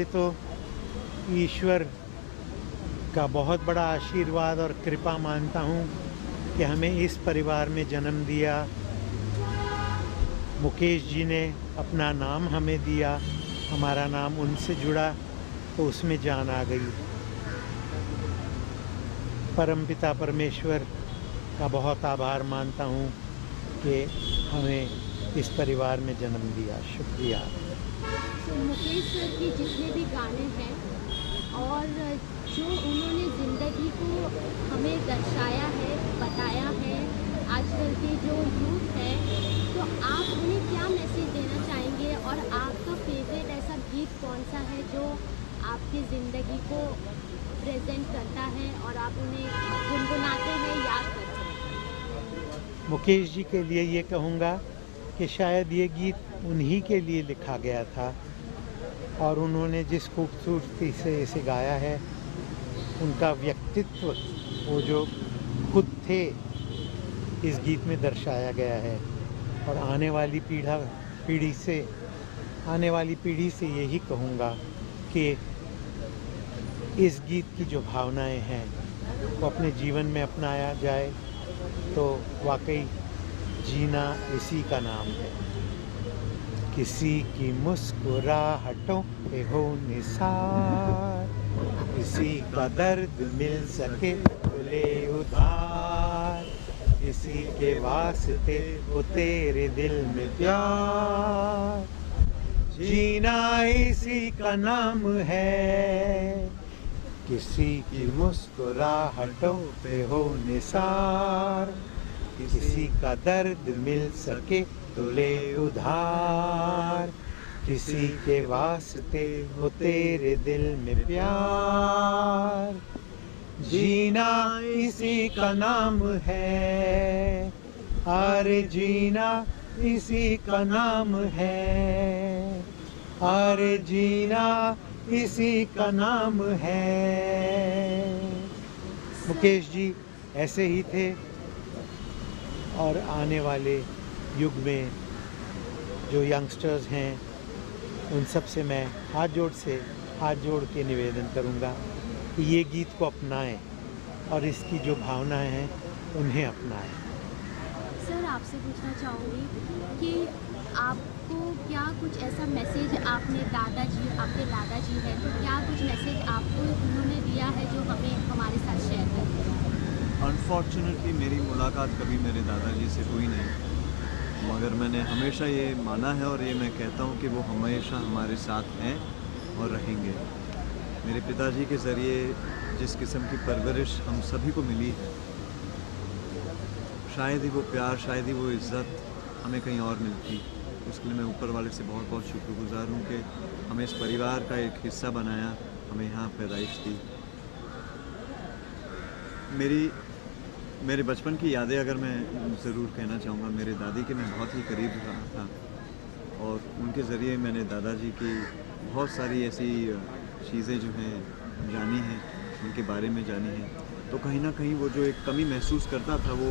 पहले तो ईश्वर का बहुत बड़ा आशीर्वाद और कृपा मानता हूँ कि हमें इस परिवार में जन्म दिया। मुकेश जी ने अपना नाम हमें दिया, हमारा नाम उनसे जुड़ा तो उसमें जान आ गई। परमपिता परमेश्वर का बहुत आभार मानता हूँ कि हमें इस परिवार में जन्म दिया। शुक्रिया। मुकेश सर के जितने भी गाने हैं और जो उन्होंने ज़िंदगी को हमें दर्शाया है, बताया है, आजकल के जो यूथ है, तो आप उन्हें क्या मैसेज देना चाहेंगे और आपका फेवरेट ऐसा गीत कौन सा है जो आपकी ज़िंदगी को प्रेजेंट करता है और आप उन्हें गुनगुनाते हैं, याद करते हैं? मुकेश जी के लिए ये कहूँगा कि शायद ये गीत उन्हीं के लिए लिखा गया था और उन्होंने जिस खूबसूरती से इसे गाया है, उनका व्यक्तित्व, वो जो खुद थे, इस गीत में दर्शाया गया है। और आने वाली पीढ़ी से यही कहूँगा कि इस गीत की जो भावनाएं हैं वो अपने जीवन में अपनाया जाए तो वाकई जीना इसी का नाम है। किसी की मुस्कुराहटों पे हो निसार, किसी का दर्द मिल सके तो ले उधार, किसी के वास्ते हो तेरे दिल में प्यार, जीना इसी का नाम है। किसी की मुस्कुराहटों पे हो निसार, किसी का दर्द मिल सके तो ले उधार, किसी के वास्ते हो तेरे दिल में प्यार, जीना इसी का नाम है। अरे जीना इसी का नाम है, अरे जीना इसी का नाम है। मुकेश जी ऐसे ही थे और आने वाले युग में जो यंगस्टर्स हैं उन सब से मैं हाथ जोड़ के निवेदन करूंगा कि ये गीत को अपनाएं और इसकी जो भावनाएं हैं उन्हें अपनाएं। सर आपसे पूछना चाहूँगी कि आपको क्या कुछ ऐसा मैसेज आपके दादाजी हैं तो क्या कुछ मैसेज आपको उन्होंने दिया है जो हमें हमारे साथ शेयर करते हैं? अनफॉर्चुनेटली मेरी मुलाकात कभी मेरे दादाजी से हुई नहीं, मगर मैंने हमेशा ये माना है और ये मैं कहता हूँ कि वो हमेशा हमारे साथ हैं और रहेंगे। मेरे पिताजी के ज़रिए जिस किस्म की परवरिश हम सभी को मिली है, शायद ही वो प्यार, शायद ही वो इज़्ज़त हमें कहीं और मिलती। उसके लिए मैं ऊपर वाले से बहुत बहुत शुक्रगुजार हूँ कि हमें इस परिवार का एक हिस्सा बनाया, हमें यहाँ पैदाइश दी। मेरे बचपन की यादें अगर मैं ज़रूर कहना चाहूँगा, मेरे दादी के मैं बहुत ही करीब रहा था और उनके ज़रिए मैंने दादाजी की बहुत सारी ऐसी चीज़ें जो हैं जानी हैं, उनके बारे में जानी हैं। तो कहीं ना कहीं वो जो एक कमी महसूस करता था वो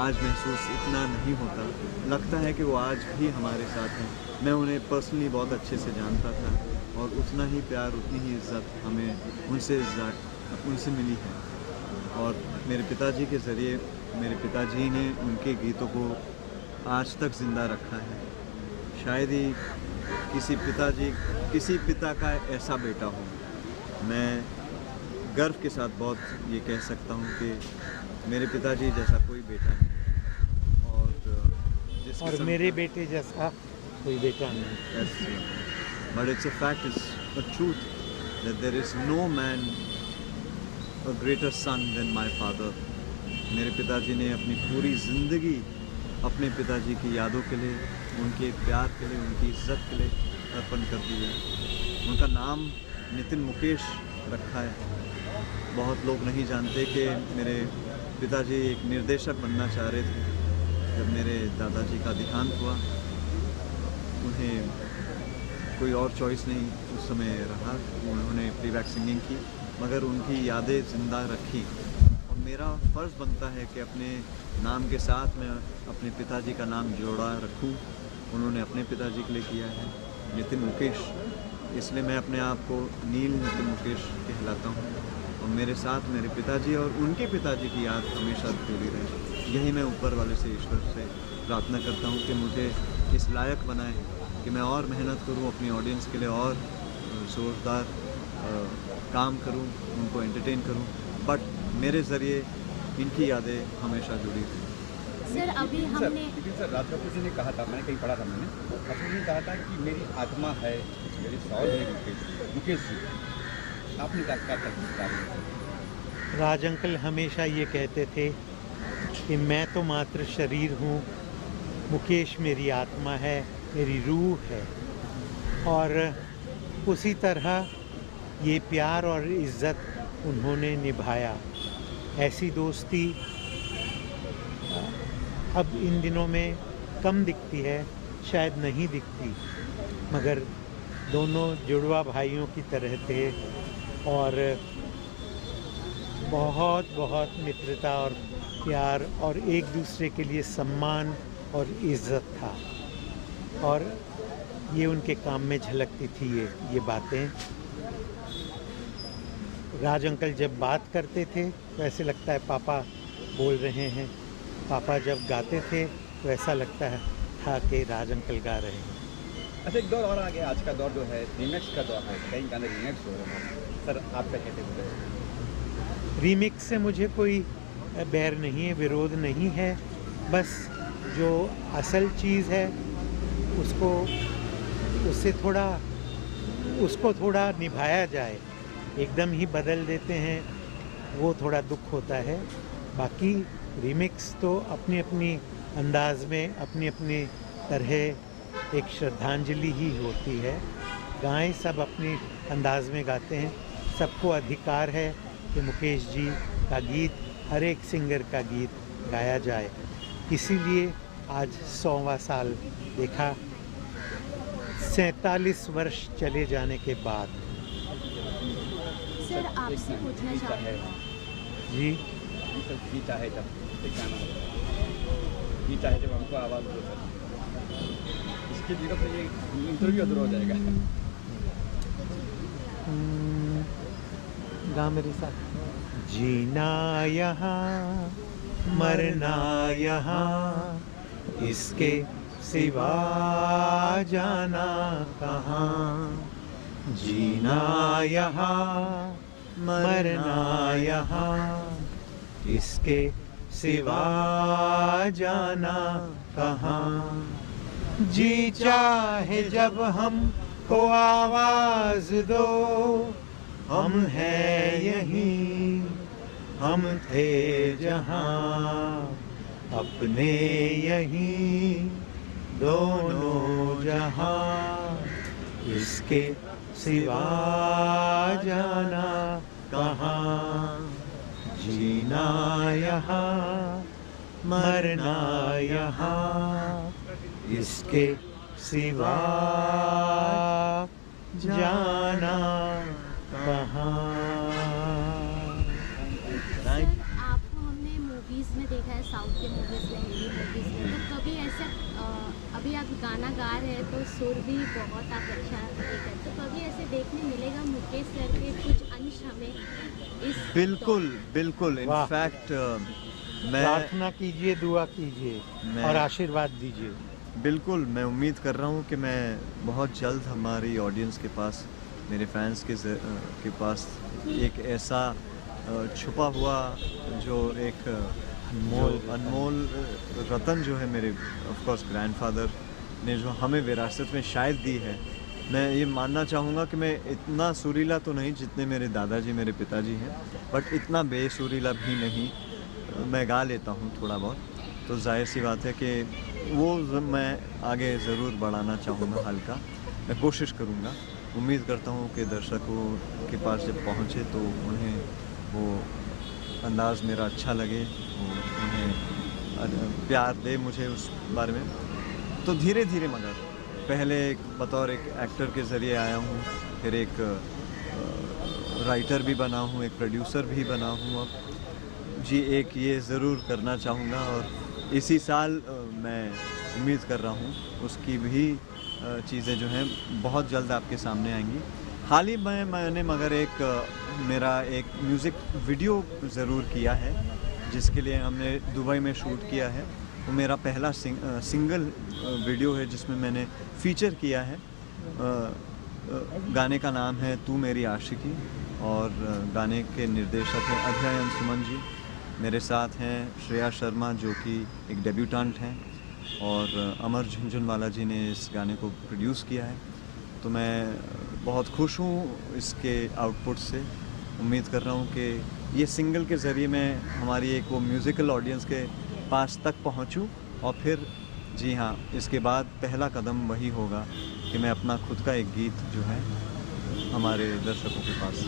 आज महसूस इतना नहीं होता। लगता है कि वो आज भी हमारे साथ हैं। मैं उन्हें पर्सनली बहुत अच्छे से जानता था और उतना ही प्यार, उतनी ही इज़्ज़त हमें उनसे मिली है। और मेरे पिताजी के ज़रिए मेरे पिताजी ने उनके गीतों को आज तक ज़िंदा रखा है। शायद ही किसी पिता का ऐसा बेटा हो। मैं गर्व के साथ बहुत ये कह सकता हूँ कि मेरे पिताजी जैसा कोई बेटा नहीं और मेरे बेटे जैसा कोई बेटा नहीं। But it's a fact, it's a truth that there is no man a greater son than my father. मेरे पिताजी ने अपनी पूरी ज़िंदगी अपने पिताजी की यादों के लिए, उनके प्यार के लिए, उनकी इज़्ज़त के लिए अर्पण कर दी है। उनका नाम नितिन मुकेश रखा है। बहुत लोग नहीं जानते कि मेरे पिताजी एक निर्देशक बनना चाह रहे थे। जब मेरे दादाजी का देहांत हुआ, उन्हें कोई और चॉइस नहीं उस समय रहा, उन्होंने प्लेबैक सिंगिंग की, मगर उनकी यादें ज़िंदा रखी। और मेरा फ़र्ज़ बनता है कि अपने नाम के साथ मैं अपने पिताजी का नाम जोड़ा रखूं। उन्होंने अपने पिताजी के लिए किया है, नितिन मुकेश, इसलिए मैं अपने आप को नील नितिन मुकेश कहलाता हूँ। और मेरे साथ मेरे पिताजी और उनके पिताजी की याद हमेशा जुड़ी रहे। यही मैं ऊपर वाले से, ईश्वर से प्रार्थना करता हूँ कि मुझे इस लायक बनाए कि मैं और मेहनत करूँ अपनी ऑडियंस के लिए, और ज़ोरदार काम करूँ, उनको एंटरटेन करूँ, बट मेरे ज़रिए इनकी यादें हमेशा जुड़ी रहीं। सर अभी हमने सर राज कपूर जी ने कहा था, मैंने कहीं पढ़ा था, मैंने कपूर जी ने कहा था कि मेरी आत्मा है, मेरी सौल है मुकेश जी। आपने क्या राज अंकल हमेशा ये कहते थे कि मैं तो मात्र शरीर हूँ, मुकेश मेरी आत्मा है, मेरी रूह है। और उसी तरह ये प्यार और इज़्ज़त उन्होंने निभाया। ऐसी दोस्ती अब इन दिनों में कम दिखती है, शायद नहीं दिखती, मगर दोनों जुड़वा भाइयों की तरह थे और बहुत बहुत मित्रता और प्यार और एक दूसरे के लिए सम्मान और इज़्ज़त था। और ये उनके काम में झलकती थी ये बातें। राज अंकल जब बात करते थे तो ऐसे लगता है पापा बोल रहे हैं, पापा जब गाते थे तो ऐसा लगता है था कि राज अंकल गा रहे हैं। अच्छा, एक दौर और आ गया, आज का दौर जो है रीमेक्स का दौर है, कई गाने रीमेक्स हो रहे हैं। सर आप क्या कहते हैं? रीमिक्स से मुझे कोई बैर नहीं है, विरोध नहीं है, बस जो असल चीज़ है उसको थोड़ा निभाया जाए। एकदम ही बदल देते हैं, वो थोड़ा दुख होता है। बाकी रीमिक्स तो अपनी अपनी अंदाज में अपनी अपनी तरह एक श्रद्धांजलि ही होती है। गाएं सब अपनी अंदाज में गाते हैं, सबको अधिकार है कि मुकेश जी का गीत, हर एक सिंगर का गीत गाया जाए। इसीलिए आज 100वां साल देखा, 47 वर्ष चले जाने के बाद। सर आपसे पूछना चाहूँगा जी जी चाहे जब एक गाना जी चाहे जब हमको आवाज़ दो सर, इसके बिना तो ये इंटरव्यू अधूरा हो जाएगा। गा मेरे साथ। जीना यहाँ मरना यहाँ, इसके सिवा जाना कहाँ। जीना यहाँ मरना यहाँ, इसके सिवा जाना कहाँ। जी चाहे जब हमको आवाज़ दो, हम हैं यहीं, हम थे जहाँ, अपने यहीं दोनों जहाँ, इसके सिवा जाना कहाँ। जीना यहाँ मरना यहाँ, इसके सिवा जाना कहाँ। आपको हमने मूवीज़ में देखा है, साउथ के मूवीज़ में, हिंदी मूवीज़ में, तो कभी ऐसा अभी आप गाना गा रहे हैं तो सुर भी बहुत आप अच्छा है, तो कभी ऐसे देखने मिलेगा मुकेश सर के कुछ अंश हमें इस? बिल्कुल बिल्कुल, इनफैक्ट मैं प्रार्थना कीजिए, दुआ कीजिए और आशीर्वाद दीजिए। बिल्कुल, मैं उम्मीद कर रहा हूँ कि मैं बहुत जल्द हमारी ऑडियंस के पास, मेरे फैंस के पास एक ऐसा छुपा हुआ जो एक अनमोल रतन जो है मेरे ऑफ कोर्स ग्रैंडफादर ने जो हमें विरासत में शायद दी है। मैं ये मानना चाहूँगा कि मैं इतना सुरीला तो नहीं जितने मेरे दादाजी मेरे पिताजी हैं, बट इतना बेसुरीला भी नहीं। मैं गा लेता हूँ थोड़ा बहुत, तो जाहिर सी बात है कि वो मैं आगे ज़रूर बढ़ाना चाहूँगा हल्का। मैं कोशिश करूँगा, उम्मीद करता हूँ कि दर्शकों के पास जब पहुँचे तो उन्हें वो अंदाज़ मेरा अच्छा लगे, उन्हें प्यार दे मुझे उस बारे में। तो धीरे धीरे, मगर पहले एक बतौर एक एक्टर के ज़रिए आया हूँ, फिर एक राइटर भी बना हूँ, एक प्रोड्यूसर भी बना हूँ। अब जी एक ये ज़रूर करना चाहूँगा और इसी साल मैं उम्मीद कर रहा हूँ उसकी भी चीज़ें जो हैं बहुत जल्द आपके सामने आएंगी। हाल ही में मैंने मगर मेरा एक म्यूज़िक वीडियो ज़रूर किया है, जिसके लिए हमने दुबई में शूट किया है। वो मेरा पहला सिंगल वीडियो है जिसमें मैंने फ़ीचर किया है। गाने का नाम है तू मेरी आशिकी और गाने के निर्देशक हैं अभय अंशुमन जी। मेरे साथ हैं श्रेया शर्मा जो कि एक डेब्यूटेंट हैं, और अमर झुंझुनवाला जी ने इस गाने को प्रोड्यूस किया है। तो मैं बहुत खुश हूँ इसके आउटपुट से। उम्मीद कर रहा हूँ कि ये सिंगल के ज़रिए मैं हमारी एक वो म्यूज़िकल ऑडियंस के पास तक पहुँचूँ, और फिर जी हाँ, इसके बाद पहला कदम वही होगा कि मैं अपना खुद का एक गीत जो है हमारे दर्शकों के पास